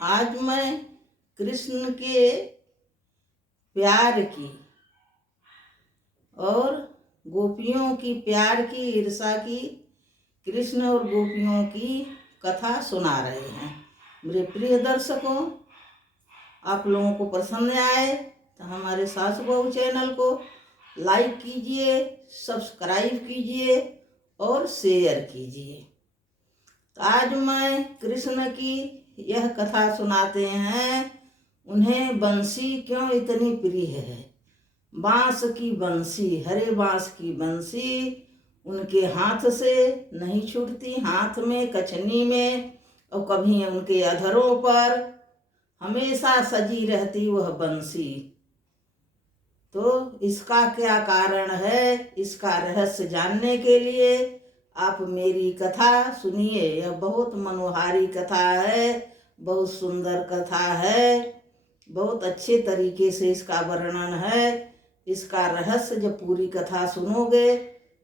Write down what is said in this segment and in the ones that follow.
आज मैं कृष्ण के प्यार की और गोपियों की प्यार की ईर्षा की कृष्ण और गोपियों की कथा सुना रहे हैं। मेरे प्रिय दर्शकों, आप लोगों को पसंद आए तो हमारे सास बहू चैनल को लाइक कीजिए, सब्सक्राइब कीजिए और शेयर कीजिए। तो आज मैं कृष्ण की यह कथा सुनाते हैं। उन्हें बंसी क्यों इतनी प्रिय है। बांस की बंसी, हरे बांस की बंसी उनके हाथ से नहीं छूटती, हाथ में, कछनी में और कभी उनके अधरों पर हमेशा सजी रहती वह बंसी। तो इसका क्या कारण है, इसका रहस्य जानने के लिए आप मेरी कथा सुनिए। यह बहुत मनोहारी कथा है, बहुत सुंदर कथा है, बहुत अच्छे तरीके से इसका वर्णन है। इसका रहस्य जब पूरी कथा सुनोगे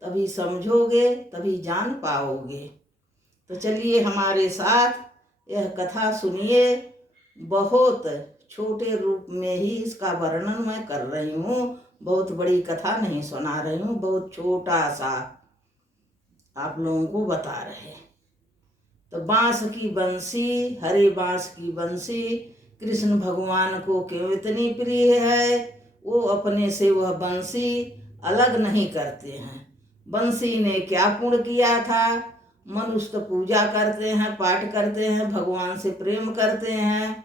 तभी समझोगे, तभी जान पाओगे। तो चलिए हमारे साथ यह कथा सुनिए। बहुत छोटे रूप में ही इसका वर्णन मैं कर रही हूँ, बहुत बड़ी कथा नहीं सुना रही हूँ, बहुत छोटा सा आप लोगों को बता रहे। तो बांस की बंसी, हरे बांस की बंसी कृष्ण भगवान को क्यों इतनी प्रिय है। वो अपने से वह बंसी अलग नहीं करते हैं। बंसी ने क्या पुण्य किया था। मनुष्य तो पूजा करते हैं, पाठ करते हैं, भगवान से प्रेम करते हैं।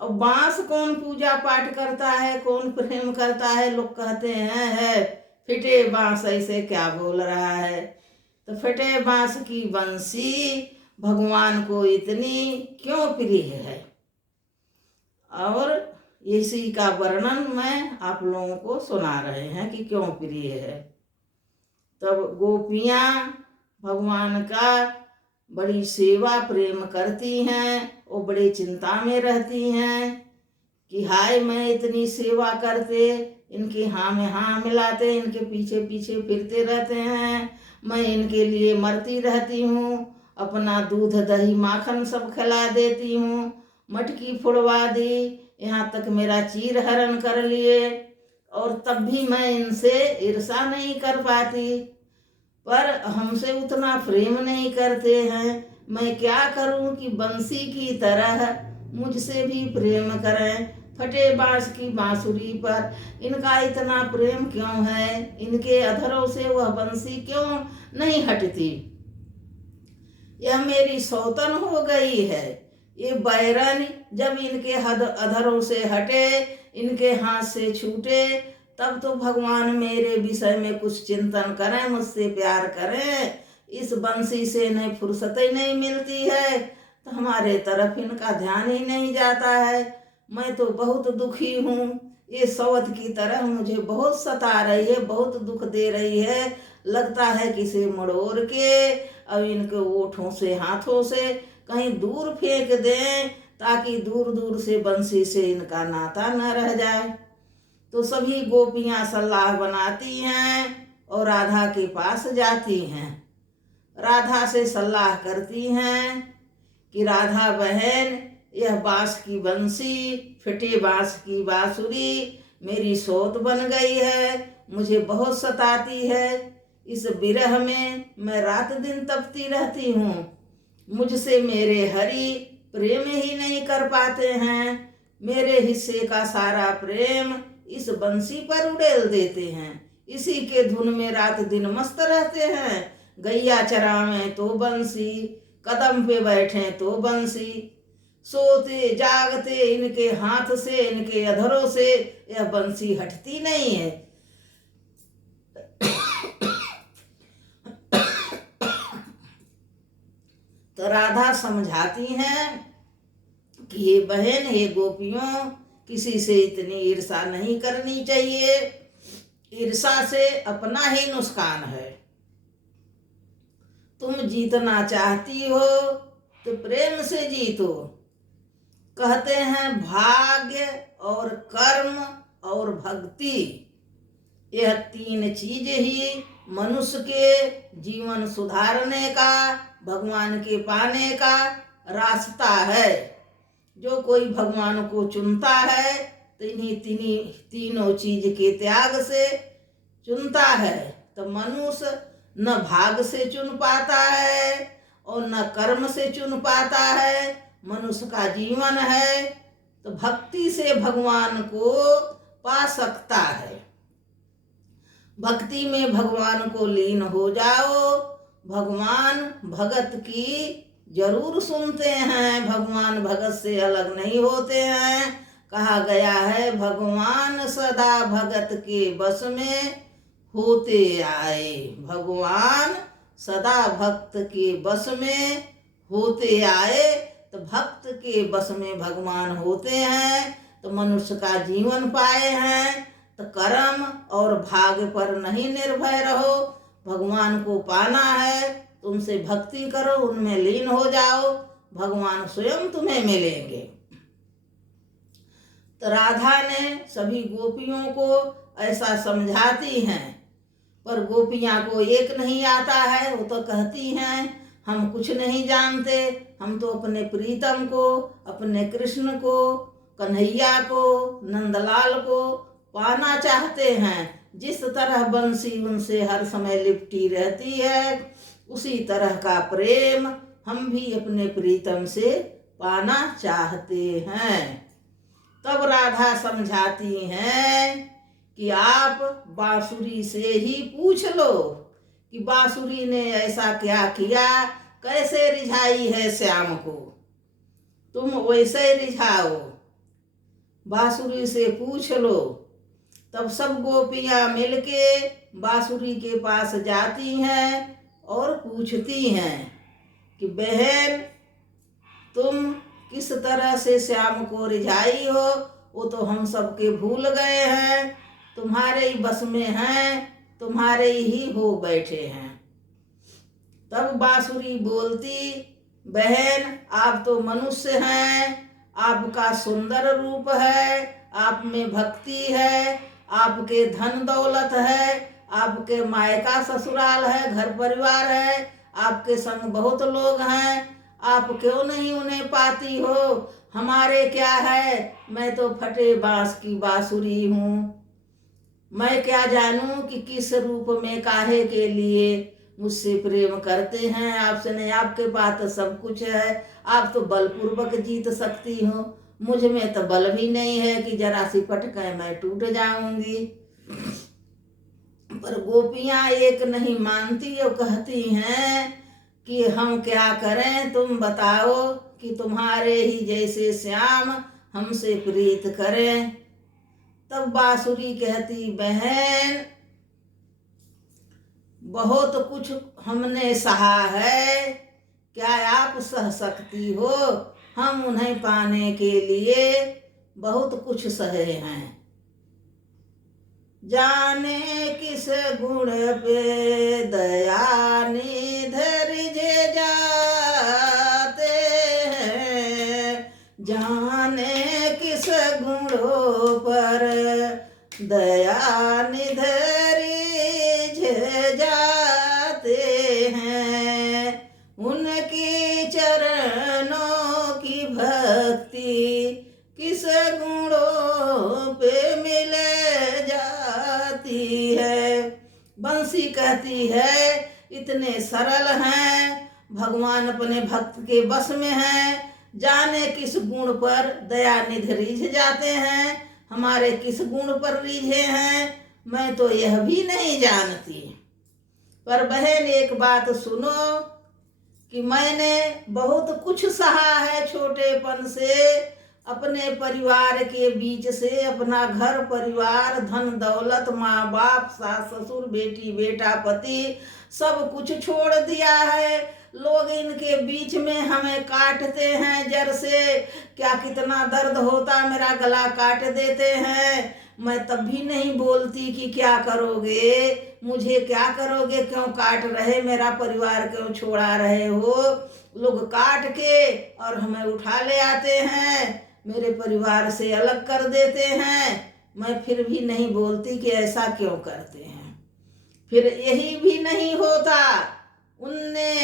और बांस कौन पूजा पाठ करता है, कौन प्रेम करता है। लोग कहते हैं है फिटे बांस ऐसे क्या बोल रहा है। तो फटे बांस की बंसी भगवान को इतनी क्यों प्रिय है, और इसी का वर्णन मैं आप लोगों को सुना रहे हैं कि क्यों प्रिय है। तब गोपियां भगवान का बड़ी सेवा प्रेम करती हैं, वो बड़ी चिंता में रहती हैं कि हाय मैं इतनी सेवा करते, इनके हाँ में हाँ मिलाते, इनके पीछे पीछे फिरते रहते हैं, मैं इनके लिए मरती रहती हूँ, अपना दूध दही माखन सब खिला देती हूँ, मटकी फुड़वा दी, यहाँ तक मेरा चीर हरण कर लिए, और तब भी मैं इनसे ईर्षा नहीं कर पाती। पर हमसे उतना प्रेम नहीं करते हैं। मैं क्या करूं कि बंसी की तरह मुझसे भी प्रेम करें। फटे बांस की बांसुरी पर इनका इतना प्रेम क्यों है, इनके अधरों से वह बंसी क्यों नहीं हटती। यह मेरी सौतन हो गई है। ये बैरन जब इनके अधरों से हटे, इनके हाथ से छूटे, तब तो भगवान मेरे विषय में कुछ चिंतन करें, मुझसे प्यार करें। इस बंसी से इन्हें फुर्सत ही नहीं मिलती है, तो हमारे तरफ इनका ध्यान ही नहीं जाता है। मैं तो बहुत दुखी हूँ। ये सौत की तरह मुझे बहुत सता रही है, बहुत दुख दे रही है। लगता है कि इसे मड़ोर के अब इनके ओठों से, हाथों से कहीं दूर फेंक दें, ताकि दूर दूर से बंसी से इनका नाता न रह जाए। तो सभी गोपियां सलाह बनाती हैं और राधा के पास जाती हैं। राधा से सलाह करती हैं कि राधा बहन, यह बांस की बंसी, फटे बांस की बांसुरी मेरी सौत बन गई है, मुझे बहुत सताती है। इस विरह में मैं रात दिन तपती रहती हूँ। मुझसे मेरे हरि प्रेम ही नहीं कर पाते हैं। मेरे हिस्से का सारा प्रेम इस बंसी पर उड़ेल देते हैं। इसी के धुन में रात दिन मस्त रहते हैं। गैया चरावें तो बंसी, कदम पे बैठे तो बंसी, सोते जागते इनके हाथ से, इनके अधरों से यह बंसी हटती नहीं है। तो राधा समझाती हैं कि हे बहन, हे गोपियों, किसी से इतनी ईर्षा नहीं करनी चाहिए। ईर्षा से अपना ही नुकसान है। तुम जीतना चाहती हो तो प्रेम से जीतो। कहते हैं भाग्य और कर्म और भक्ति, यह तीन चीज ही मनुष्य के जीवन सुधारने का, भगवान के पाने का रास्ता है। जो कोई भगवान को चुनता है तो इन्हीं तीनों चीज के त्याग से चुनता है। तो मनुष्य न भाग से चुन पाता है और न कर्म से चुन पाता है। मनुष्य का जीवन है तो भक्ति से भगवान को पा सकता है। भक्ति में भगवान को लीन हो जाओ। भगवान भगत की जरूर सुनते हैं। भगवान भगत से अलग नहीं होते हैं। कहा गया है भगवान सदा भगत के बस में होते आए। भगवान सदा भक्त के बस में होते आए। तो भक्त के बस में भगवान होते हैं तो मनुष्य का जीवन पाए हैं। तो कर्म और भाग्य पर नहीं निर्भय रहो। भगवान को पाना है तो उनसे भक्ति करो, उनमें लीन हो जाओ, भगवान स्वयं तुम्हें मिलेंगे। तो राधा ने सभी गोपियों को ऐसा समझाती हैं, पर गोपियां को एक नहीं आता है। वो तो कहती हैं हम कुछ नहीं जानते, हम तो अपने प्रीतम को, अपने कृष्ण को, कन्हैया को, नंदलाल को पाना चाहते हैं। जिस तरह बंसी उनसे हर समय लिपटी रहती है, उसी तरह का प्रेम हम भी अपने प्रीतम से पाना चाहते हैं। तब राधा समझाती हैं कि आप बांसुरी से ही पूछ लो कि बांसुरी ने ऐसा क्या किया, कैसे रिझाई है श्याम को, तुम वैसे रिझाओ, बांसुरी से पूछ लो। तब सब गोपियां मिलके बांसुरी के पास जाती हैं और पूछती हैं कि बहन तुम किस तरह से श्याम को रिझाई हो, वो तो हम सबके भूल गए हैं, तुम्हारे ही बस में हैं, तुम्हारे ही हो बैठे हैं। तब बांसुरी बोलती, बहन आप तो मनुष्य हैं, आपका सुंदर रूप है, आप में भक्ति है, आपके धन दौलत है, आपके मायका ससुराल है, घर परिवार है, आपके संग बहुत लोग हैं, आप क्यों नहीं उन्हें पाती हो। हमारे क्या है, मैं तो फटे बांस की बांसुरी हूँ, मैं क्या जानूं कि किस रूप में काहे के लिए मुझसे प्रेम करते हैं। आपसे नहीं, आपके पास तो सब कुछ है, आप तो बलपूर्वक जीत सकती हो, मुझ में तो बल भी नहीं है कि जरा सी पटके मैं टूट जाऊंगी। पर गोपियां एक नहीं मानती और कहती हैं कि हम क्या करें, तुम बताओ कि तुम्हारे ही जैसे श्याम हमसे प्रीत करें। तब बांसुरी कहती, बहन बहुत कुछ हमने सहा है, क्या आप सह सकती हो। हम उन्हें पाने के लिए बहुत कुछ सहे हैं। जाने किस गुण पे दया निधर जे जाते हैं, जाने किस गुणों पर दया निधर जे जाते हैं। उनकी चरणों की भक्ति किस गुणों पे मिल जाती है। बंसी कहती है इतने सरल हैं, भगवान अपने भक्त के बस में हैं, जाने किस गुण पर दया निधि रिझ जाते हैं, हमारे किस गुण पर रिझे हैं, मैं तो यह भी नहीं जानती। पर बहन एक बात सुनो कि मैंने बहुत कुछ सहा है छोटेपन से, अपने परिवार के बीच से, अपना घर परिवार, धन दौलत, माँ बाप, सास ससुर, बेटी बेटा, पति, सब कुछ छोड़ दिया है। लोग इनके बीच में हमें काटते हैं जर से, क्या कितना दर्द होता, मेरा गला काट देते हैं। मैं तब भी नहीं बोलती कि क्या करोगे, मुझे क्या करोगे, क्यों काट रहे, मेरा परिवार क्यों छोड़ा रहे हो। लोग काट के और हमें उठा ले आते हैं, मेरे परिवार से अलग कर देते हैं। मैं फिर भी नहीं बोलती कि ऐसा क्यों करते हैं। फिर यही भी नहीं होता, उनने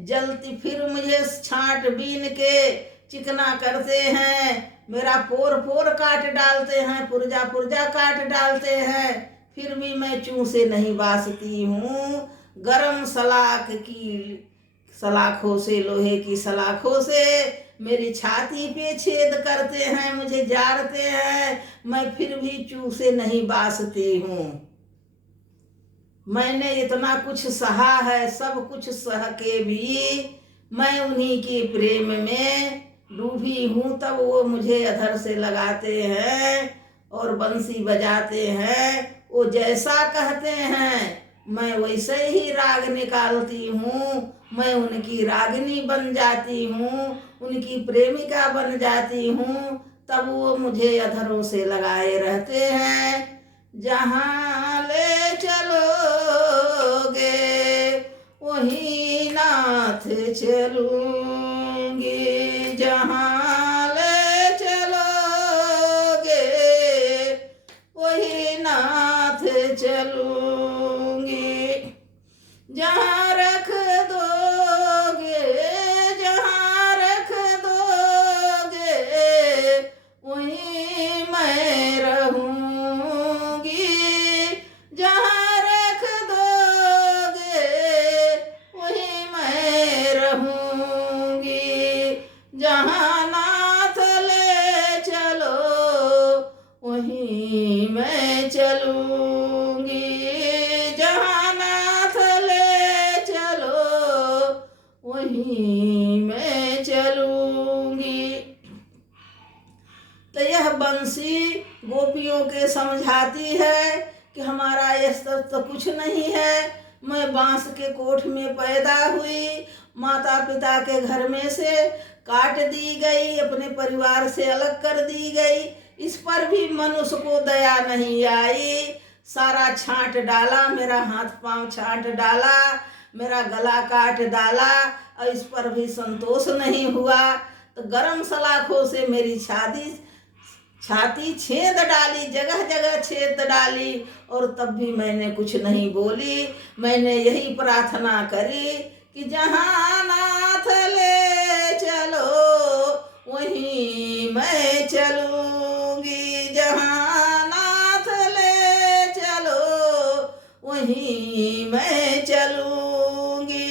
जलती फिर मुझे छांट बीन के चिकना करते हैं, मेरा पोर पोर काट डालते हैं, पुर्जा पुर्जा काट डालते हैं, फिर भी मैं चूं से नहीं बासती हूँ। गरम सलाखों से, लोहे की सलाखों से मेरी छाती पे छेद करते हैं, मुझे जारते हैं, मैं फिर भी चूं से नहीं बासती हूँ। मैंने इतना कुछ सहा है, सब कुछ सह के भी मैं उन्हीं के प्रेम में डूबी हूँ। तब वो मुझे अधर से लगाते हैं और बंसी बजाते हैं, वो जैसा कहते हैं मैं वैसे ही राग निकालती हूँ। मैं उनकी रागिनी बन जाती हूँ, उनकी प्रेमिका बन जाती हूँ। तब वो मुझे अधरों से लगाए रहते हैं। जहाँ ले चलोगे वहीं नाथ चलूंगी, जहाँ ले चलोगे वहीं नाथ चलूंगी, जहाँ रख दोगे, जहाँ रख दोगे वहीं मैं रहूंगी, जहाँ रख दोगे वहीं मैं रहूंगी, जहाँ नाथ ले चलो वहीं मैं चलूंगी, जहाँ नाथ ले चलो वहीं मैं चलूंगी। तो यह बंसी गोपियों के समझाती है कि हमारा यह सब तो कुछ नहीं है। मैं बांस के कोठ में पैदा हुई, माता पिता के घर में से काट दी गई, अपने परिवार से अलग कर दी गई। इस पर भी मनुष्य को दया नहीं आई। सारा छांट डाला, मेरा हाथ पांव छांट डाला, मेरा गला काट डाला, और इस पर भी संतोष नहीं हुआ। तो गरम सलाखों से मेरी छाती छेद डाली, जगह जगह छेद डाली, और तब भी मैंने कुछ नहीं बोली। मैंने यही प्रार्थना करी कि जहाँ नाथ ले चलो वहीं मैं चलूंगी, जहाँ नाथ ले चलो वहीं मैं चलूंगी,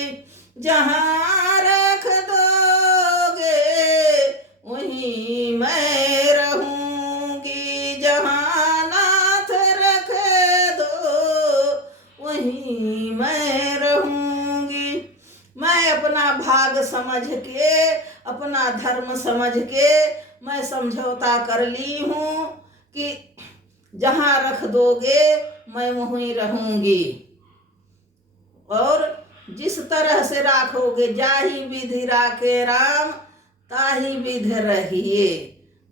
जहाँ रख दोगे वहीं मैं रहूंगी, जहाँ नाथ रख दो वहीं मैं रहूंगी। मैं अपना भाग समझ के, अपना धर्म समझ के मैं समझौता कर ली हूँ कि जहाँ रख दोगे मैं वहीं रहूंगी, और जिस तरह से राखोगे, जाही विधि राखे राम ताही विधि रहिए।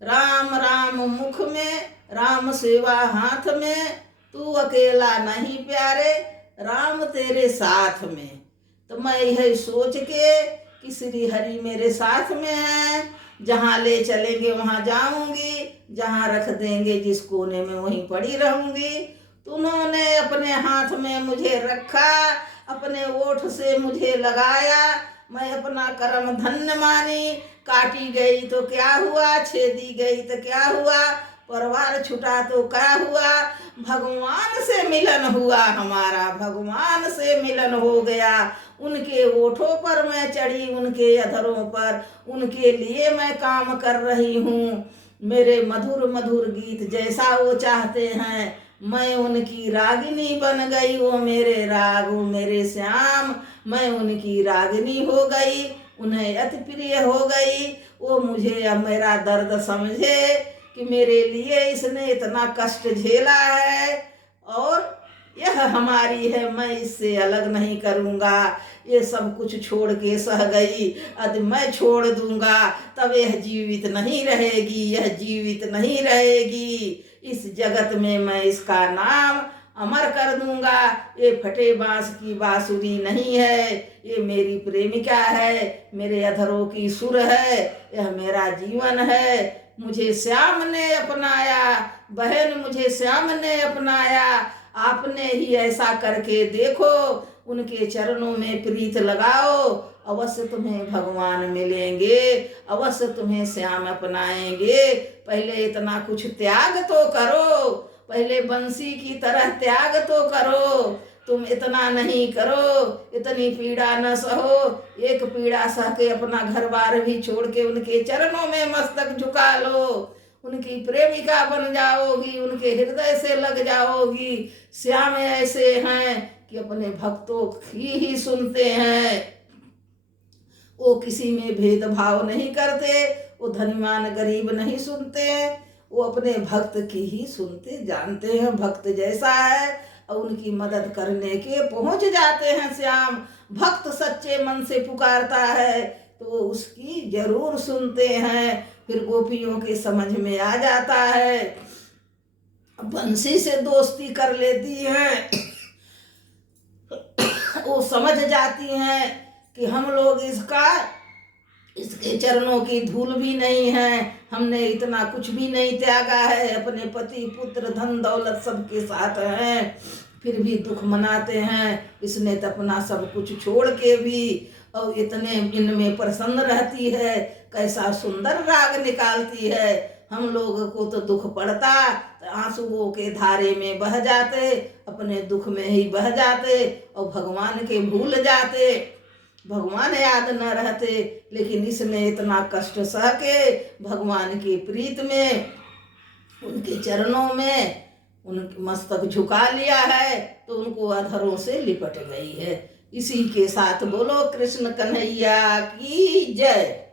राम राम मुख में, राम सेवा हाथ में, तू अकेला नहीं प्यारे, राम तेरे साथ में। तो मैं यह सोच के कि श्री हरि मेरे साथ में है, जहाँ ले चलेंगे वहाँ जाऊंगी, जहाँ रख देंगे जिस कोने में वहीं पड़ी रहूंगी। उन्होंने अपने हाथ में मुझे रखा, अपने ओठ से मुझे लगाया, मैं अपना कर्म धन्य मानी। काटी गई तो क्या हुआ, छेदी गई तो क्या हुआ, परिवार छुटा तो क्या हुआ, भगवान से मिलन हुआ हमारा, भगवान से मिलन हो गया। उनके ओठों पर मैं चढ़ी, उनके अधरों पर, उनके लिए मैं काम कर रही हूँ। मेरे मधुर मधुर गीत जैसा वो चाहते हैं, मैं उनकी रागिनी बन गई। वो मेरे राग, वो मेरे श्याम, मैं उनकी रागिनी हो गई, उन्हें अति प्रिय हो गई। वो मुझे अब मेरा दर्द समझे कि मेरे लिए इसने इतना कष्ट झेला है, और यह हमारी है, मैं इससे अलग नहीं करूँगा। ये सब कुछ छोड़ के सह गई, अब मैं छोड़ दूंगा तब यह जीवित नहीं रहेगी, यह जीवित नहीं रहेगी। इस जगत में मैं इसका नाम अमर कर दूंगा। ये फटे बांस की बांसुरी नहीं है, ये मेरी प्रेमिका है, मेरे अधरों की सुर है, यह मेरा जीवन है। मुझे श्याम ने अपनाया, बहन मुझे श्याम ने अपनाया। आपने ही ऐसा करके देखो, उनके चरणों में प्रीत लगाओ अवश्य तुम्हें भगवान मिलेंगे, अवश्य तुम्हें श्याम अपनाएंगे। पहले इतना कुछ त्याग तो करो, पहले बंसी की तरह त्याग तो करो। तुम इतना नहीं करो, इतनी पीड़ा न सहो। एक पीड़ा सह के अपना घर बार भी छोड़ के उनके चरणों में मस्तक झुका लो, उनकी प्रेमिका बन जाओगी, उनके हृदय से लग जाओगी। श्याम ऐसे हैं कि अपने भक्तों की ही सुनते हैं, वो किसी में भेदभाव नहीं करते, वो धनीमान गरीब नहीं सुनते, वो अपने भक्त की ही सुनते, जानते हैं भक्त जैसा है और उनकी मदद करने के पहुंच जाते हैं श्याम। भक्त सच्चे मन से पुकारता है तो उसकी जरूर सुनते हैं। फिर गोपियों के समझ में आ जाता है, बंसी से दोस्ती कर लेती हैं। वो समझ जाती हैं कि हम लोग इसके चरणों की धूल भी नहीं है, हमने इतना कुछ भी नहीं त्यागा है, अपने पति पुत्र धन दौलत सबके साथ हैं, फिर भी दुख मनाते हैं। इसने तो अपना सब कुछ छोड़ के भी और इतने इनमें प्रसन्न रहती है, कैसा सुंदर राग निकालती है। हम लोगों को तो दुख पड़ता तो आंसुओं के धारे में बह जाते, अपने दुख में ही बह जाते और भगवान के भूल जाते, भगवान याद न रहते। लेकिन इसने इतना कष्ट सह के भगवान की प्रीत में, उनके चरणों में उनके मस्तक झुका लिया है तो उनको अधरों से लिपट गई है। इसी के साथ बोलो कृष्ण कन्हैया की जय।